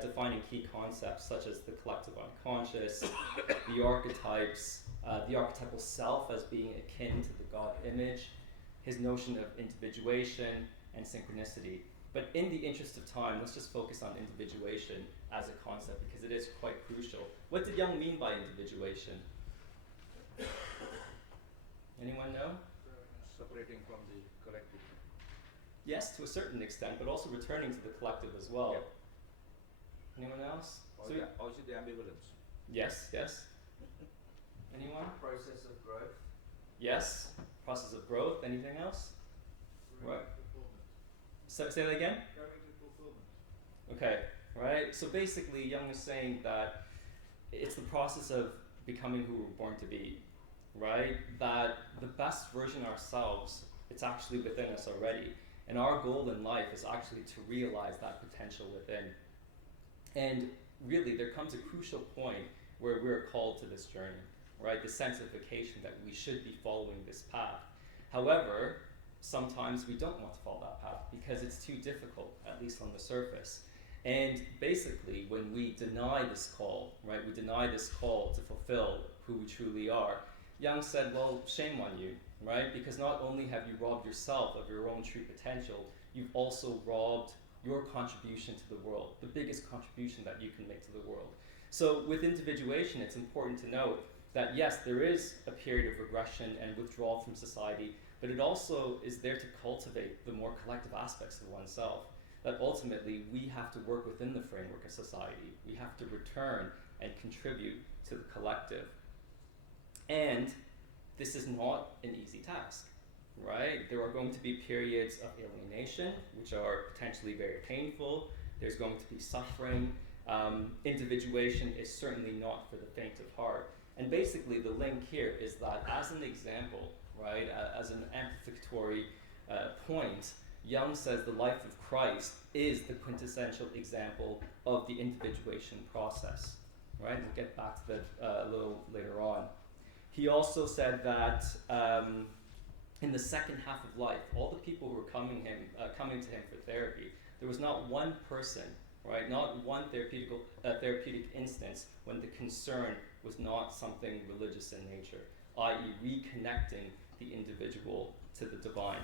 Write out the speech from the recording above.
defining key concepts such as the collective unconscious, the archetypes, the archetypal self as being akin to the God image, his notion of individuation and synchronicity. But in the interest of time, let's just focus on individuation as a concept because it is quite crucial. What did Jung mean by individuation? Anyone know? Separating from the collective. Yes, to a certain extent, but also returning to the collective as well. Yep. Anyone else? Also the ambivalence. Yes, yes. Anyone? Process of growth. Yes. Process of growth. Anything else? Right. So, say that again? Going to fulfillment. Okay, right. So basically, Jung was saying that it's the process of becoming who we're born to be, right? That the best version of ourselves, it's actually within us already. And our goal in life is actually to realize that potential within. And really, there comes a crucial point where we're called to this journey, right? The sensification that we should be following this path. However, sometimes we don't want to follow that path because it's too difficult, at least on the surface. And basically, when we deny this call, right, we deny this call to fulfill who we truly are, Jung said, well, shame on you, right? Because not only have you robbed yourself of your own true potential, you've also robbed your contribution to the world, the biggest contribution that you can make to the world. So with individuation, it's important to note that yes, there is a period of regression and withdrawal from society, but it also is there to cultivate the more collective aspects of oneself. That ultimately we have to work within the framework of society. We have to return and contribute to the collective. And this is not an easy task, right? There are going to be periods of alienation, which are potentially very painful. There's going to be suffering. Individuation is certainly not for the faint of heart. And basically the link here is that as an example, right, as an amplificatory point, Jung says the life of Christ is the quintessential example of the individuation process, right? We'll get back to that a little later on. He also said that in the second half of life, all the people who were coming to him for therapy, there was not one person, right, not one therapeutic instance when the concern was not something religious in nature, i.e. reconnecting the individual to the divine.